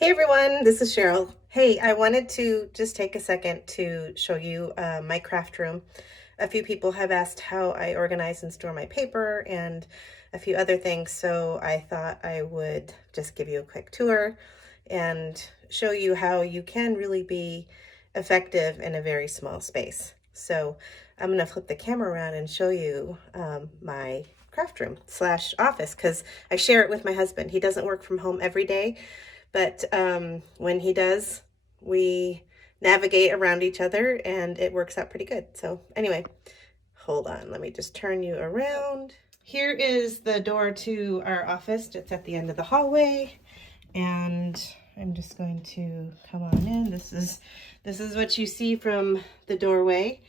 Hey everyone, this is Cheryl. Hey, I wanted to just take a second to show you my craft room. A few people have asked how I organize and store my paper and a few other things, so I thought I would just give you a quick tour and show you how you can really be effective in a very small space. So I'm going to flip the camera around and show you my craft room slash office because I share it with my husband. He doesn't work from home every day, but when he does, we navigate around each other and it works out pretty good. So anyway, hold on, let me just turn you around. Here is the door to our office. It's at the end of the hallway, and I'm just going to come on in. This is what you see from the doorway.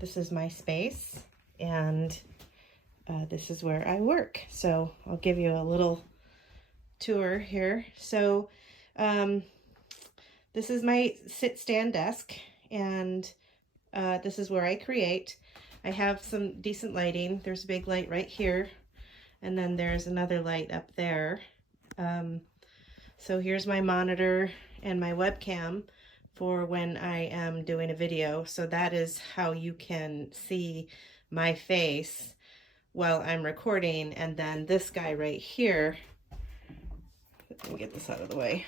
This is my space, and this is where I work. So I'll give you a little tour here. So this is my sit-stand desk, and this is where I create. I have some decent lighting. There's a big light right here, and then there's another light up there. So here's my monitor and my webcam for when I am doing a video. So that is how you can see my face while I'm recording. And then this guy right here, let me get this out of the way.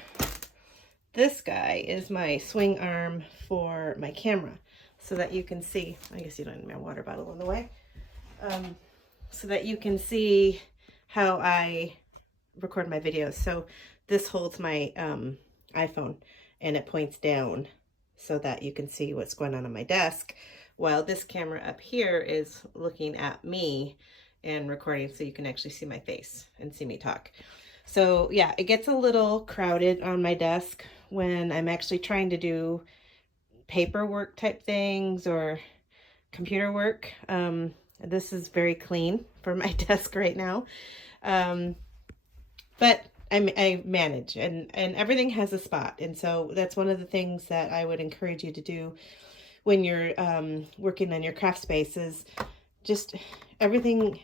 This guy is my swing arm for my camera so that you can see. I guess you don't need my water bottle in the way. So that you can see how I record my videos. So this holds my iPhone and it points down so that you can see what's going on my desk, while this camera up here is looking at me and recording so you can actually see my face and see me talk. So yeah, it gets a little crowded on my desk when I'm actually trying to do paperwork type things or computer work. This is very clean for my desk right now. But I manage, and everything has a spot. And so that's one of the things that I would encourage you to do when you're working on your craft space, is just everything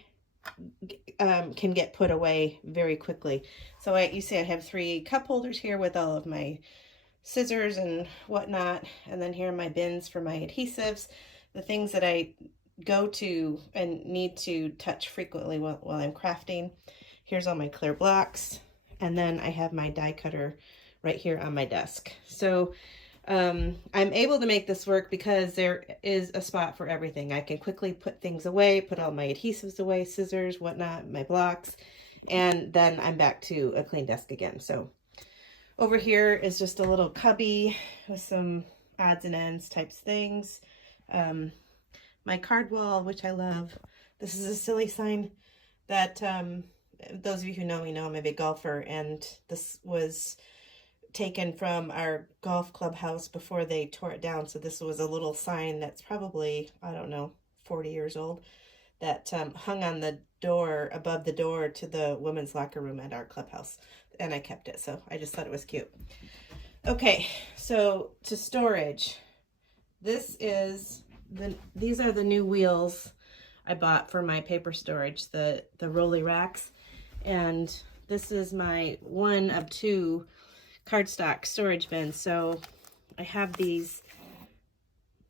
can get put away very quickly. So you see I have 3 cup holders here with all of my scissors and whatnot. And then here are my bins for my adhesives, the things that I go to and need to touch frequently while I'm crafting. Here's all my clear blocks. And then I have my die cutter right here on my desk. So I'm able to make this work because there is a spot for everything. I can quickly put things away, put all my adhesives away, scissors, whatnot, my blocks, and then I'm back to a clean desk again. So over here is just a little cubby with some odds and ends types things. My card wall, which I love. This is a silly sign that those of you who know me know I'm a big golfer, and this was taken from our golf clubhouse before they tore it down. So this was a little sign that's probably, I don't know, 40 years old, that hung on the door, above the door to the women's locker room at our clubhouse. And I kept it, so I just thought it was cute. Okay, so to storage. These are the new wheels I bought for my paper storage, the rolly racks. And this is my one of 2 cardstock storage bins. So I have these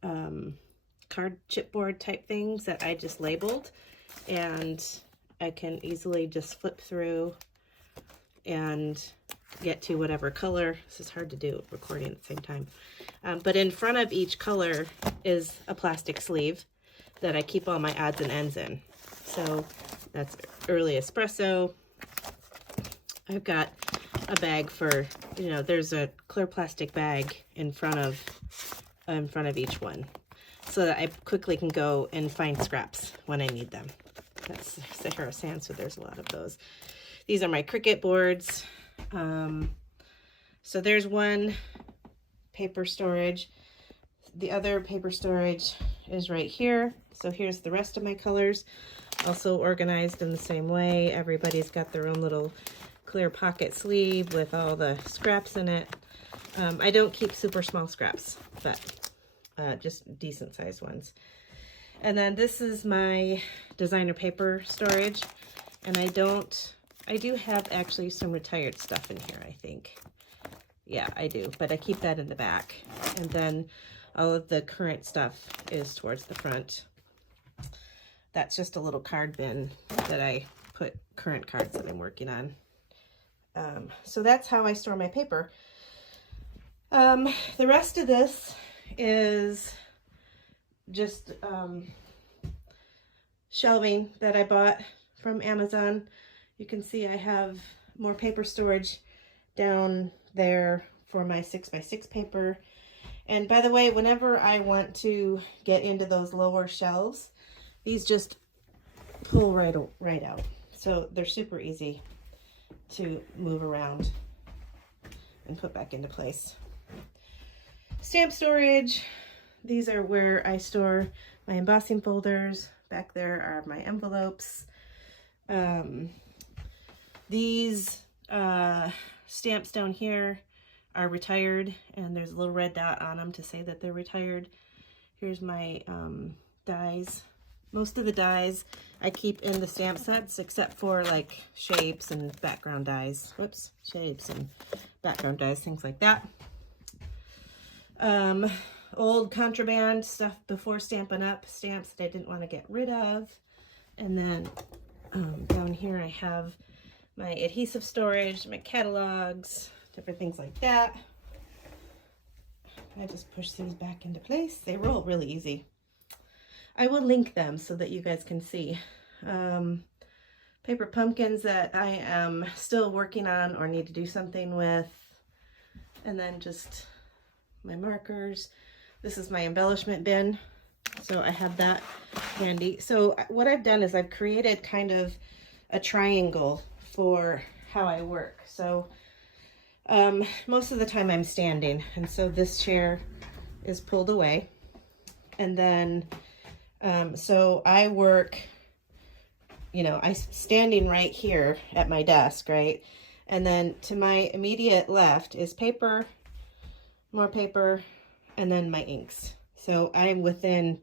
card chipboard type things that I just labeled, and I can easily just flip through and get to whatever color. This is hard to do recording at the same time. But in front of each color is a plastic sleeve that I keep all my odds and ends in. So that's early espresso. I've got a bag for, there's a clear plastic bag in front of each one, so that I quickly can go and find scraps when I need them. That's Sahara sand, so there's a lot of those. These are my Cricut boards. So there's one paper storage. The other paper storage is right here. So here's the rest of my colors, also organized in the same way. Everybody's got their own little clear pocket sleeve with all the scraps in it. I don't keep super small scraps, but just decent sized ones. And then this is my designer paper storage, and I do have actually some retired stuff in here, I think. Yeah, I do, but I keep that in the back. And then all of the current stuff is towards the front. That's just a little card bin that I put current cards that I'm working on. So that's how I store my paper. The rest of this is just shelving that I bought from Amazon. You can see I have more paper storage down there for my 6x6 paper. And by the way, whenever I want to get into those lower shelves, these just pull right out. So they're super easy to move around and put back into place. Stamp storage. These are where I store my embossing folders. Back there are my envelopes. These stamps down here are retired, and there's a little red dot on them to say that they're retired. Here's my dies. Most of the dies I keep in the stamp sets, except for like shapes and background dies. Whoops, shapes and background dies, things like that. Old contraband stuff before Stampin' Up, stamps that I didn't want to get rid of. And then down here I have my adhesive storage, my catalogs, different things like that. I just push these back into place. They roll really easy. I will link them so that you guys can see. Paper pumpkins that I am still working on or need to do something with. And then just my markers. This is my embellishment bin. So I have that handy. So what I've done is I've created kind of a triangle for how I work. So most of the time I'm standing, and so this chair is pulled away. And then so I work, you know, I'm standing right here at my desk, right? And then to my immediate left is paper, more paper, and then my inks. So I'm within,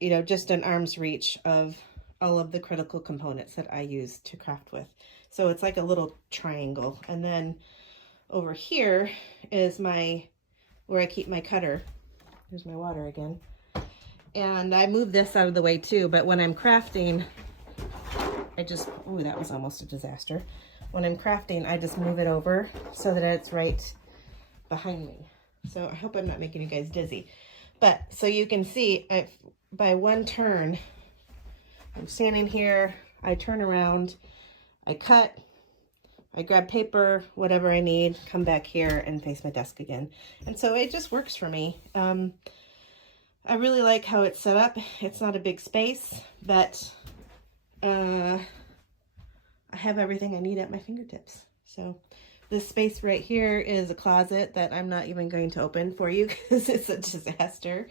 you know, just an arm's reach of all of the critical components that I use to craft with. So it's like a little triangle. And then over here is where I keep my cutter. There's my water again. And I move this out of the way too, but when I'm crafting, ooh, that was almost a disaster. When I'm crafting, I just move it over so that it's right behind me. So I hope I'm not making you guys dizzy. But so you can see, by one turn, I'm standing here, I turn around, I cut, I grab paper, whatever I need, come back here and face my desk again. And so it just works for me. I really like how it's set up. It's not a big space, but I have everything I need at my fingertips. So this space right here is a closet that I'm not even going to open for you because it's a disaster.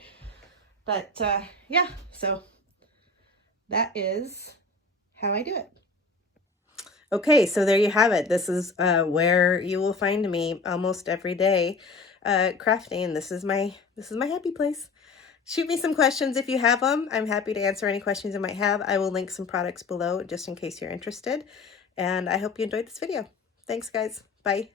But yeah, so that is how I do it. Okay, so there you have it. This is where you will find me almost every day crafting. This is my happy place. Shoot me some questions if you have them. I'm happy to answer any questions you might have. I will link some products below just in case you're interested. And I hope you enjoyed this video. Thanks, guys. Bye.